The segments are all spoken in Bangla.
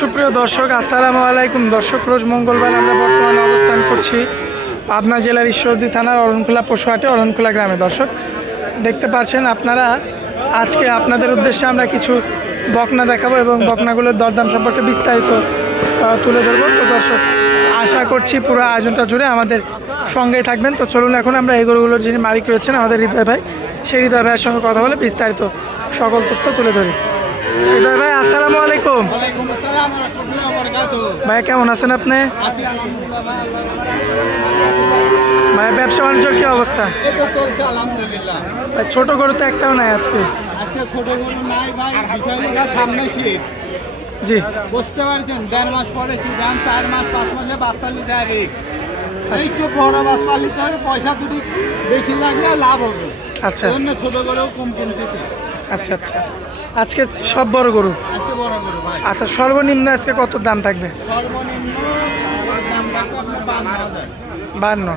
সুপ্রিয় দর্শক, আসসালামু আলাইকুম। দর্শক, রোজ মঙ্গলবার আমরা বর্তমানে অবস্থান করছি পাবনা জেলার ঈশ্বরদী থানার অরণখোলা পশুহাটে অরণখোলা গ্রামে। দর্শক, দেখতে পাচ্ছেন আপনারা, আজকে আপনাদের উদ্দেশ্যে আমরা কিছু বকনা দেখাবো এবং বকনাগুলোর দরদাম সম্পর্কে বিস্তারিত তুলে ধরবো। তো দর্শক, আশা করছি পুরো আয়োজনটা জুড়ে আমাদের সঙ্গেই থাকবেন। তো চলুন এখন আমরা এই গরুগুলোর যিনি মালিক রয়েছেন, আমাদের হৃদয় ভাই, সেই হৃদয় ভাইয়ের সঙ্গে কথা বলে বিস্তারিত সকল তথ্য তুলে ধরি। হৃদয় ভাই আসসালামু আলাইকুম। ওয়ালাইকুম আসসালাম ওয়া রাহমাতুল্লাহি ওয়া বারাকাতুহু। ভাই কেমন আছেন আপনি? ভাই ব্যবসা বাণিজ্যর কি অবস্থা? এই তো চলছে আলহামদুলিল্লাহ। ভাই ছোট গরু তো একটাও নাই আজকে। জি। বুঝতে পারছেন দেড় মাস পরে এখন চার মাস পাঁচ মাসে বাচ্চা নিতে রিক্স একটু বড় বাচ্চা নিতে হবে পয়সা দুটি বেশি লাগলে লাভ হবে। আচ্ছা। ছোট গরু কম কিনতেছি। আচ্ছা আচ্ছা। আজকে সব বড় গরু? আচ্ছা সর্বনিম্ন আজকে কত দাম থাকবে? বান্ন।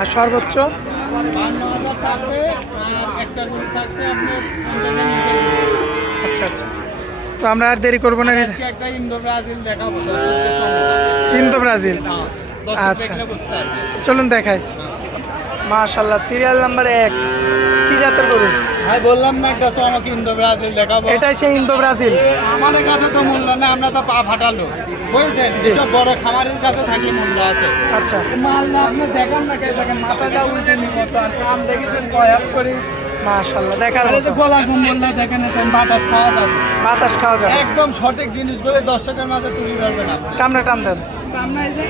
আর সর্বোচ্চ। আচ্ছা আচ্ছা। তো আমরা আর দেরি করব না। Indo Brazil. আচ্ছা। চলুন দেখাই। মাশাল্লাহ, সিরিয়াল নাম্বার এক। কি জাতের গরু? ভাই বললাম না একটা সময় আমাকে ইন্দো ব্রাজিল দেখাবো। এটাই সেই ইন্দো ব্রাজিল আমাদের কাছে তো মূল্য না আমরা তো পা ফাটালো। বুঝছেন। যেসব বড় খামারের কাছে থাকলে মূল্য আছে। আচ্ছা। মাল না আপনি দেখান না কে দেখেন মাথাটা উল্টে নিব তো আর কাম দেখেছেন কয়াল করে? মাশাল্লাহ দেখার মতো। গলা কম্বল না দেখেন এতেন বাতাস খাওয়া যাবে। বাতাস খাওয়া যাবে। একদম সঠিক জিনিসগুলো দর্শকের মাঝে তুলে ধরবেন আপনি চামড়া টান দেন। সামনে এই যে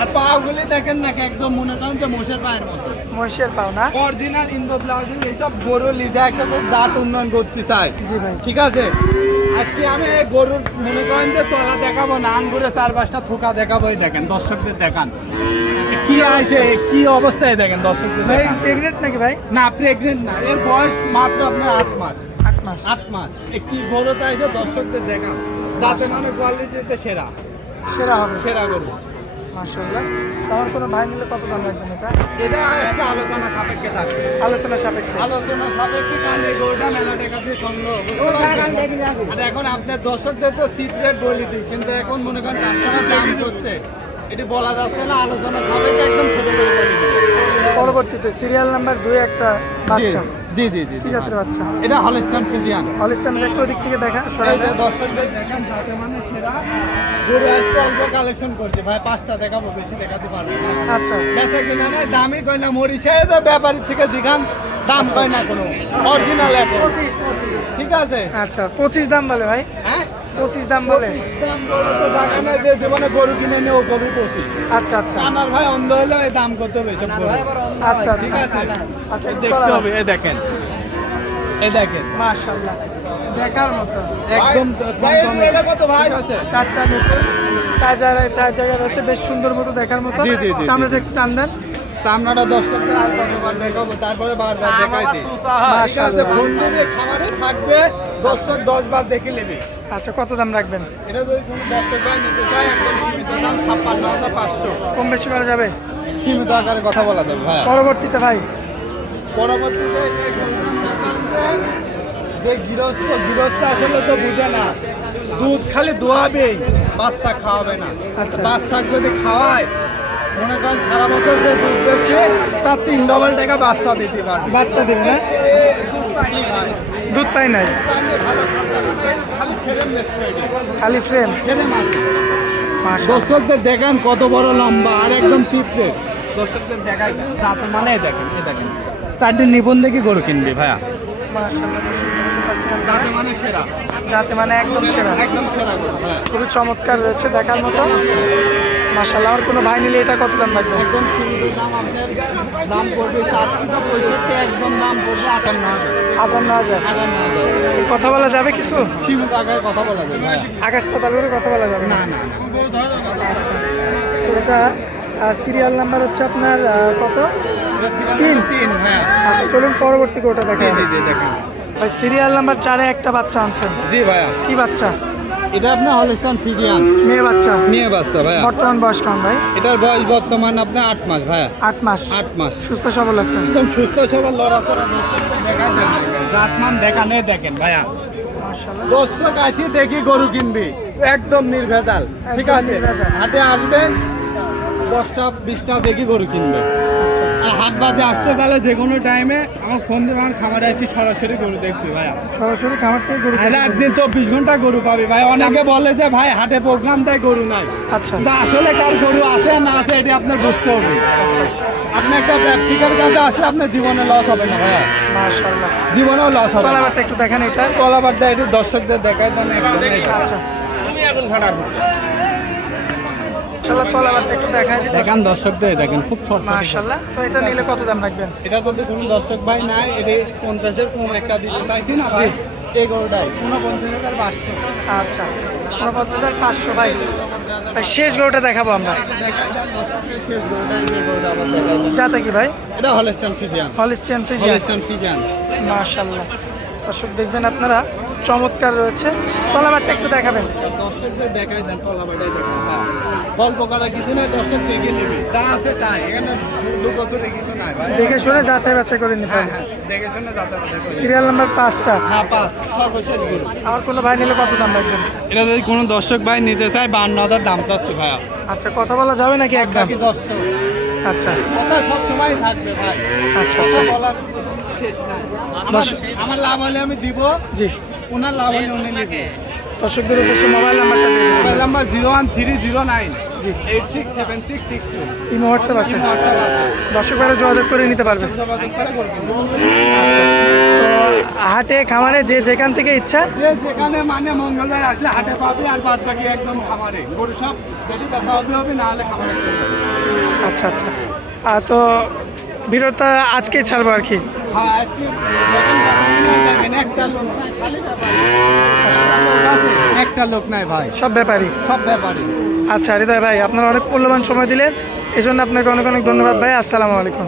আর পাগুলি দেখেন না একদম মনে করেন যে মোষের পায়ের মতো। মহিষের পাও না? অরিজিনাল ইন্দো ব্লাউজিং এইসব গরু লিজা একটা তো জাত উন্নয়ন করতে জি ভাই। ঠিক আছে? আজকে আমি গরুর মনে করেন যে তলা দেখাবো না আঙ্গুরে চার পাঁচটা থোকা দেখাবো দেখেন দর্শকদের দেখান। কি আছে কি অবস্থায় দেখেন দর্শকদের ভাই প্রেগনেন্ট নাকি ভাই? না প্রেগনেন্ট না এর বয়স মাত্র আপনার আট মাস। আট মাস। আট মাস। কি গরুটা আছে দর্শকদের দেখান? যাতে মানে কোয়ালিটিতে সেরা। সেরা হবে। সেরা গরু। মাশাল্লাহ তো আমার কোনো ভাই নিলে কত দাম লাগবে এটা? এটা আজকে আলোচনা সাপেক্ষে থাকবে। আলোচনা সাপেক্ষে? আলোচনা সাপেক্ষে কারণ এই গরুটা মেলা টাকা দিয়ে সংগ্রহ আর এখন আপনার দর্শকদের তো সিক্রেট বলি দিই কিন্তু এখন মনে করেন কাস্টমার দাম করছে। এটি বলা যাচ্ছে না আলোচনা সাপেক্ষে একদম ছোট করে বলে পরবর্তীতে সিরিয়াল নাম্বার দুই একটা বাচ্চা। জি জি জি কি জাতের বাচ্চা। এটা হলস্টান ফিজিয়ান হলিস্টানের একটু ওদিক থেকে দেখা সরাই দর্শকদের দেখেন যাতে মানে সেরা। গরু আজকে অল্প কালেকশন করছে। ভাই পাঁচটা দেখাবো বেশি দেখাতে পারব না। আচ্ছা। বেচা কিনা নাই দামই কয় না মরিচে তো ব্যাপারীর থেকে জিগান দাম কয় না কোনো। অরিজিনাল ঠিক আছে? আচ্ছা পঁচিশ দাম বলে ভাই। হ্যাঁ? পঁচিশ দাম বলে। দাম তো জায়গা নাই যে জীবনে গরু কিনে নিয়ে ও কবি পঁচিশ। আচ্ছা আচ্ছা। কানার ভাই অন্ধ হলে এই দাম কত হবে সব গরু আচ্ছা ঠিক আচ্ছা আছে? আচ্ছা দেখতে হবে এই দেখেন। এই দেখেন। দেখার মতো। একদম এটা কত ভাই? আছে চারটা চার জায়গায় চার জায়গায় রয়েছে বেশ সুন্দর মতো দেখার মতো। চামড়াটা একটু টান দেন। চামড়াটা দর্শকদের আর কতবার দেখাবো তারপরে বারবার দেখাই দিই ঠিক আছে ফোন দেবে খাবারে থাকবে দর্শক দশ বার দেখে নেবে। আচ্ছা কত দাম রাখবেন? এটা যদি কোনো দর্শক ভাই নিতে চায় একদম সীমিত দাম ছাপ্পান্ন হাজার পাঁচশো। কম বেশি করা যাবে? সীমিত আকারে কথা বলা যাবে ভাই পরবর্তীতে ভাই? পরবর্তীতে যে যে গৃহস্থ গৃহস্থ আসলে তো বুঝে না। দুধ খালি দোয়াবেই বাচ্চা খাওয়াবে না। আচ্ছা। বাচ্চা যদি খাওয়ায় মনে করেন সারা বছর যে দুধ বেচবে তার তিন ডবল টাকা বাচ্চা দিতে পারবে। বাচ্চা দিবে না? দুধ পাই নাই? খালি ফ্রেম। দর্শকদের দেখেন কত বড় লম্বা আর একদম চিপড়ে দর্শকদের দেখাই যাতে মানে দেখেন এই দেখেন। চারটি নিপুণ দেখি গরু কিনবে ভাইয়া। যাতে মানে মানে একদম সেরা। হ্যাঁ। খুবই চমৎকার রয়েছে দেখার মতো। মাশাল্লাহ আমার কোনো ভাই নিলে এটা কত দাম লাগবে একদম দাম পড়বে একদম দাম পড়বে আটান্ন হাজার। আটান্ন হাজার। এই কথা বলা যাবে কিছু? সীমিত আকারে কথা বলা যায় আকাশ পাতাল করে কথা বলা যাবে? না আচ্ছা। তো এটা সিরিয়াল নাম্বার হচ্ছে আপনার কত? তিন। তিন হ্যাঁ। আচ্ছা চলুন পরবর্তী কোটা দেখেন দেখেন। ভাই সিরিয়াল নাম্বার চারে একটা বাচ্চা আনছেন। জি ভাইয়া। কি বাচ্চা? এটা আপনার হলস্টান ফিজিয়ান। মেয়ে বাচ্চা। নিয়ে বাচ্চা ভাইয়া। বর্তমান বয়স কেমন ভাই? এটার বয়স বর্তমান আপনার আট মাস ভাইয়া। আট মাস। আট মাস। সুস্থ সবল আছে? একদম সুস্থ সবল লড়াচড়া জাতমান দেখা নেই দেখেন ভাইয়া। মাশাআল্লাহ। দর্শক আসি দেখি গরু কিনবি। একদম নির্ভেজাল ঠিক আছে। হাটে আসবে দশটা বিশটা দেখি গরু কিনবে। আর হাট বাদে আসতে তাহলে যে কোনো টাইমে আমার ফোন দেবে আমার খামারে আছি সরাসরি গরু দেখবি ভাইয়া। সরাসরি খামার থেকে গরু তাহলে একদিন চব্বিশ ঘণ্টা গরু পাবি ভাই। অনেকে বলে যে ভাই হাটে প্রোগ্রাম দেয় গরু নাই। আচ্ছা। কিন্তু আসলে কার গরু আছে না আছে এটি আপনার বুঝতে হবে। আচ্ছা আচ্ছা। আপনি একটা ব্যবসায়িকের কাছে আসলে আপনার জীবনে লস হবে না ভাইয়া। মাশাআল্লাহ। জীবনেও লস হবে কলাবারটা একটু দেখেন এটা। কলাবার দেয় এটি দর্শকদের দেখায় দেন একদম এই কাজ। আচ্ছা মাশাআল্লাহ একটু দেখান দর্শকদের দেখেন খুব মাশাআল্লাহ তো এটা নিলে কত দাম রাখবেন? এটা যদি কোনো দর্শক ভাই নাই এটি পঞ্চাশের কম একটা দিতে চাইছি না ভাই এই গরুটাই ঊনপঞ্চাশ হাজার পাঁচশো। আচ্ছা ভাই। শেষ গরুটা দেখাবো আমরা। যাতে কি ভাই? এটা হলস্টান ফিজিয়ান হলস্টান ফিজিয়ান মাশাআল্লাহ। দর্শক দেখবেন আপনারা চমৎকার রয়েছে। কলাবারটা একটু দেখাবেন। দর্শকদের দেখাই দেন দেখেন। গল্প করা কিছু দর্শক দেখে নেবে। যা আছে তাই এখানে দু কিছু নাই দেখে শুনে যাচাই বাছাই করে নিতে হ্যাঁ হবে। হ্যাঁ দেখে শুনে যাচাই বাছাই করে। সিরিয়াল নাম্বার পাঁচটা। হ্যাঁ পাঁচ সর্বশেষ গরু আমার কোনো ভাই নিলে কত দাম রাখবেন? এটা যদি কোনো দর্শক ভাই নিতে চায় বান্ন হাজার দাম চাচ্ছি ভাইয়া। আচ্ছা কথা বলা যাবে নাকি একদম? দর্শক? আচ্ছা। কথা সবসময় থাকবে ভাই। আচ্ছা আচ্ছা। বলার শেষ নাই। দর্শক- আমার লাভ হলে আমি দিব। জি। ওনার লাভ হলে উনি নেবে দর্শকদের উদ্দেশ্যে মোবাইল নাম্বারটা দিয়ে mobile number zero one three zero nine. জি। Eight six seven six six two. Imo WhatsApp আছে। দর্শক ভাইরা যোগাযোগ করে নিতে পারবেন। আচ্ছা তো হাটে খামারে যে যেখান থেকে ইচ্ছা। যে যেখানে মানে মঙ্গলবার আসলে হাটে পাবি আর বাদ বাকি একদম খামারে। গরু সব যদি বেচা হবে হবে না হলে খামারে আচ্ছা আচ্ছা। আর তো ভিডিওটা আজকেই ছাড়বো আর কি। হ্যাঁ আজকে যখন বেচা কিনা দেখেন একটা লোক নাই খালি ব্যাপারী। একটা লোক আছে, একটা লোক নাই ভাই। সব ব্যাপারই। সব ব্যাপারী আচ্ছা হৃদয় ভাই আপনারা অনেক মূল্যবান সময় দিলেন। এই জন্য আপনাকে অনেক অনেক ধন্যবাদ ভাই। আসসালামু আলাইকুম।